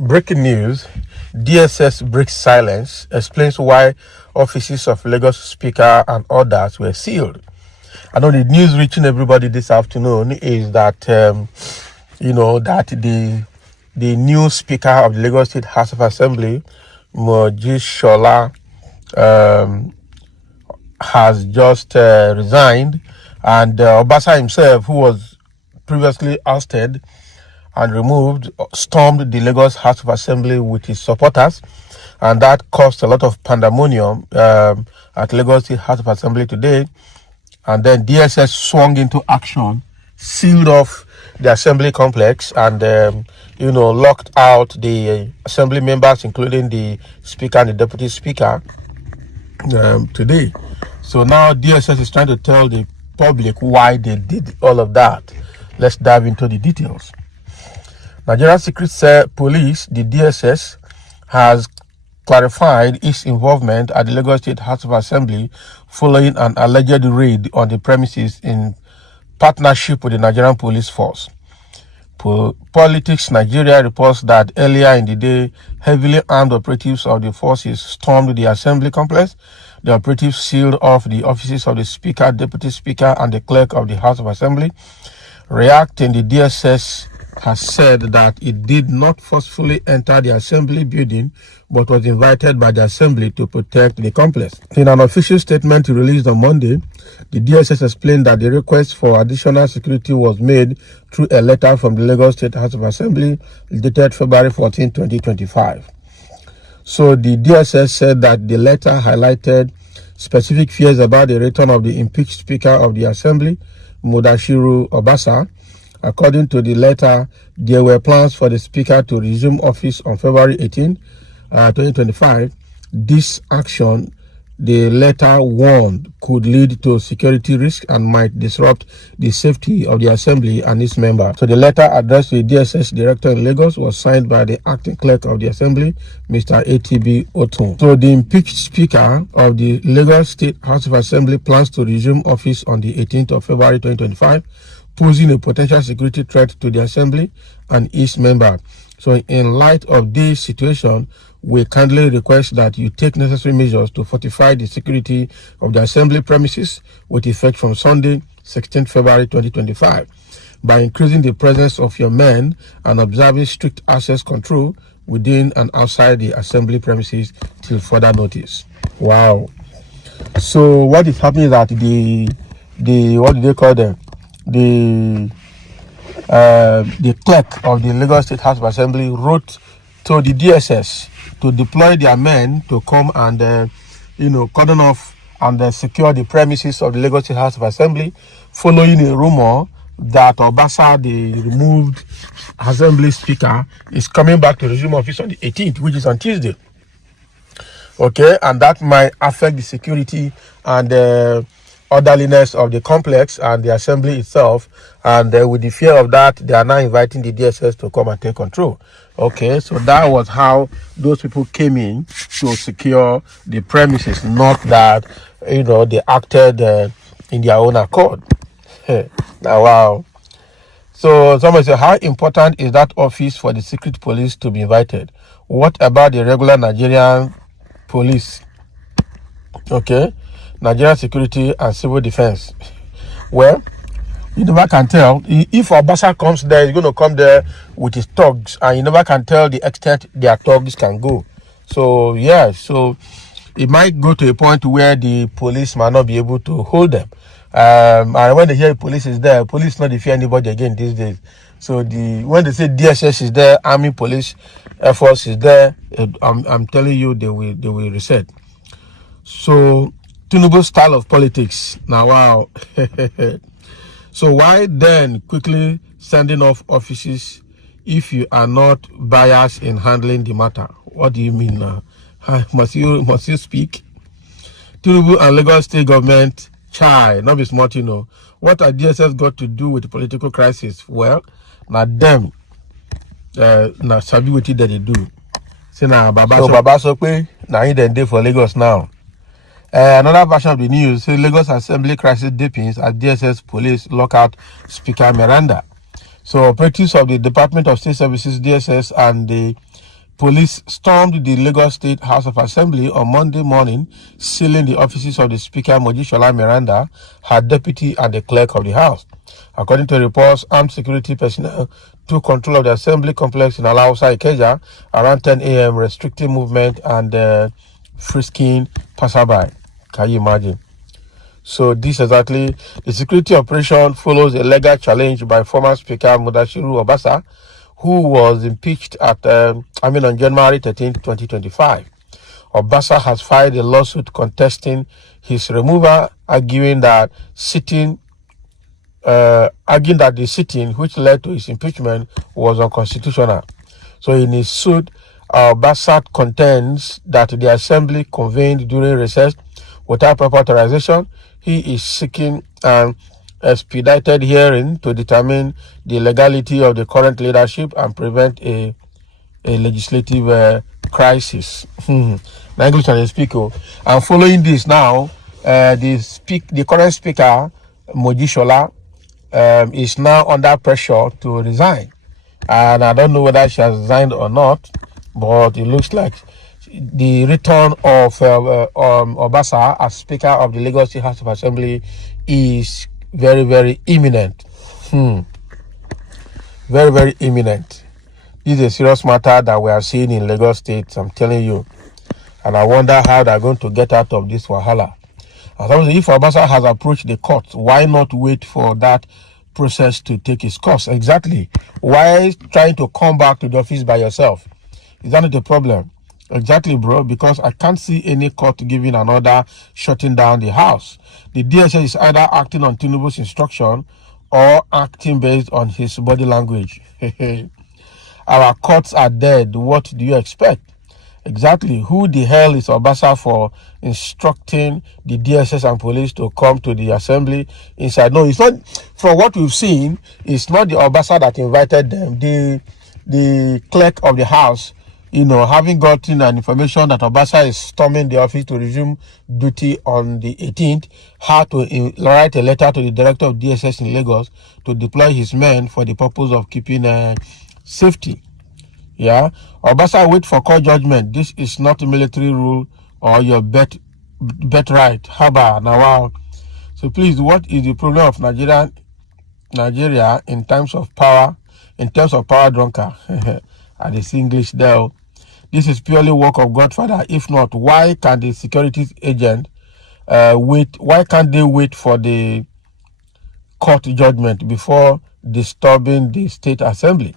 Breaking news, DSS breaks silence, explains why offices of Lagos Speaker and others were sealed. I know the news reaching everybody this afternoon is that, that the new Speaker of the Lagos State House of Assembly, Moji Shola, has just resigned, and Obasa himself, who was previously ousted and removed, stormed the Lagos House of Assembly with his supporters, and that caused a lot of pandemonium at Lagos House of Assembly today. And then DSS swung into action, sealed off the assembly complex, and locked out the assembly members, including the speaker and the deputy speaker, today. So now DSS is trying to tell the public why they did all of that. Let's dive into the details. Nigerian Secret Police, the DSS, has clarified its involvement at the Lagos State House of Assembly following an alleged raid on the premises in partnership with the Nigerian Police Force. Politics Nigeria reports that earlier in the day, heavily armed operatives of the forces stormed the assembly complex. The operatives sealed off the offices of the Speaker, Deputy Speaker, and the Clerk of the House of Assembly. Reacting, the DSS has said that it did not forcefully enter the assembly building, but was invited by the assembly to protect the complex. In an official statement released on Monday, the DSS explained that the request for additional security was made through a letter from the Lagos State House of Assembly dated February 14, 2025. So the DSS said that the letter highlighted specific fears about the return of the impeached Speaker of the Assembly, Mudashiru Obasa. According to the letter, there were plans for the Speaker to resume office on February 18, 2025. This action, the letter warned, could lead to security risk and might disrupt the safety of the Assembly and its members. So the letter addressed to the DSS Director in Lagos was signed by the Acting Clerk of the Assembly, Mr. ATB Otun. So the impeached Speaker of the Lagos State House of Assembly plans to resume office on the 18th of February 2025, posing a potential security threat to the Assembly and its members. So in light of this situation, we kindly request that you take necessary measures to fortify the security of the Assembly premises with effect from Sunday, 16th February 2025, by increasing the presence of your men and observing strict access control within and outside the Assembly premises till further notice. Wow. So what is happening is that the what do they call them? The clerk of the Lagos State House of Assembly wrote to the DSS to deploy their men to come and cordon off and secure the premises of the Lagos State House of Assembly, following a rumor that Obasa, the removed Assembly Speaker, is coming back to resume office on the 18th, which is on Tuesday. Okay, and that might affect the security and orderliness of the complex and the assembly itself, and with the fear of that, they are now inviting the DSS to come and take control. Okay, so that was how those people came in to secure the premises, not that they acted in their own accord. Now, wow. So somebody said, how important is that office for the secret police to be invited? What about the regular Nigerian police? Okay, Nigerian security and civil defense. Well, you never can tell. If Obasa comes there, he's going to come there with his thugs, and you never can tell the extent their thugs can go. So yeah, so it might go to a point where the police might not be able to hold them. And when they hear the police is there, police not fear anybody again these days. So when they say DSS is there, Army, Police, Air Force is there, I'm telling you, they will reset. So Tinubu's style of politics. Now, wow. So why then quickly sending off offices if you are not biased in handling the matter? What do you mean now? Must you speak? Tinubu and Lagos State government, not be smart, What are DSS got to do with the political crisis? Well, now them, now sabi wetin that they do. Say now Baba so now he then dey for Lagos now. Another version of the news says Lagos Assembly crisis deepens as DSS police lock out Speaker Miranda. So operatives of the Department of State Services, DSS, and the Police stormed the Lagos State House of Assembly on Monday morning, sealing the offices of the Speaker Mojisola Miranda, her deputy, and the clerk of the House. According to reports, armed security personnel took control of the assembly complex in Alausa, Ikeja around 10 a.m., restricting movement and frisking passerby. Can you imagine? So this exactly, the security operation follows a legal challenge by former Speaker Mudashiru Obasa, who was impeached on January 13, 2025. Obasa has filed a lawsuit contesting his removal, arguing that the sitting which led to his impeachment was unconstitutional. So in his suit, Obasa contends that the assembly convened during recess without proper authorization. He is seeking an expedited hearing to determine the legality of the current leadership and prevent a legislative crisis. My English and speaker. And following this now, the current speaker, Mojisola, is now under pressure to resign. And I don't know whether she has resigned or not, but it looks like the return of Obasa as Speaker of the Lagos State House of Assembly is very, very imminent. Very, very imminent. This is a serious matter that we are seeing in Lagos State, I'm telling you. And I wonder how they're going to get out of this wahala. And if Obasa has approached the court, why not wait for that process to take its course? Exactly. Why trying to come back to the office by yourself? Is that not the problem? Exactly, bro, because I can't see any court giving an order shutting down the house. The DSS is either acting on Tinubu's instruction or acting based on his body language. Our courts are dead. What do you expect? Exactly. Who the hell is Obasa for instructing the DSS and police to come to the assembly inside? No, it's not. From what we've seen, it's not the Obasa that invited them. The clerk of the house, having gotten an information that Obasa is storming the office to resume duty on the 18th, had to write a letter to the director of DSS in Lagos to deploy his men for the purpose of keeping safety. Yeah, Obasa wait for court judgment. This is not a military rule or your bet right. Haba now. So please, what is the problem of Nigeria in terms of power drunker? And it's English there. This is purely work of Godfather. If not, why can the security agent wait? Why can't they wait for the court judgment before disturbing the state assembly?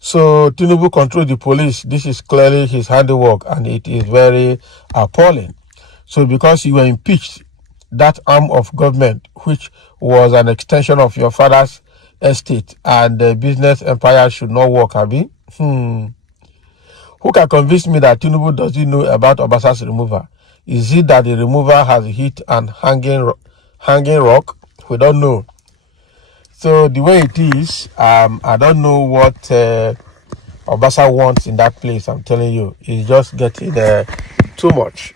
So Tinubu controls the police. This is clearly his handiwork, and it is very appalling. So because you were impeached, that arm of government, which was an extension of your father's estate and the business empire, should not work, Abi? Who can convince me that Tinubu doesn't know about Obasa's removal? Is it that the removal has hit an hanging rock? We don't know. So the way it is, I don't know what Obasa wants in that place. I'm telling you, it's just getting too much.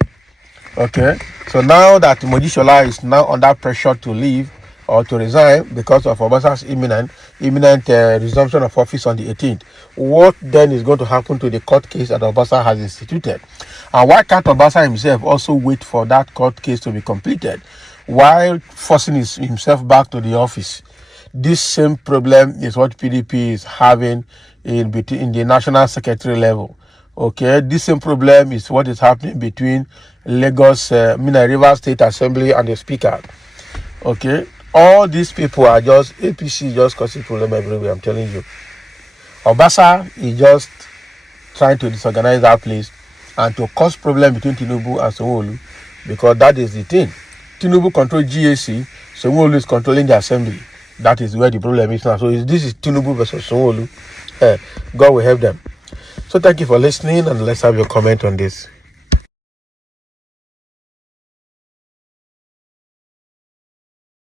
Okay, so now that Mojisola is now under pressure to leave or to resign because of Obasa's imminent resumption of office on the 18th, what then is going to happen to the court case that Obasa has instituted? And why can't Obasa himself also wait for that court case to be completed while forcing himself back to the office? This same problem is what PDP is having in the national secretary level. Okay, this same problem is what is happening between Rivers State Assembly and the Speaker. Okay, all these people are just APC, just causing problem everywhere. I'm telling you, Obasa is just trying to disorganize that place and to cause problem between Tinubu and Sanwo-Olu, because that is the thing. Tinubu controls GAC, Sanwo-Olu is controlling the assembly. That is where the problem is now. So this is Tinubu versus Sanwo-Olu. God will help them. So thank you for listening, and let's have your comment on this.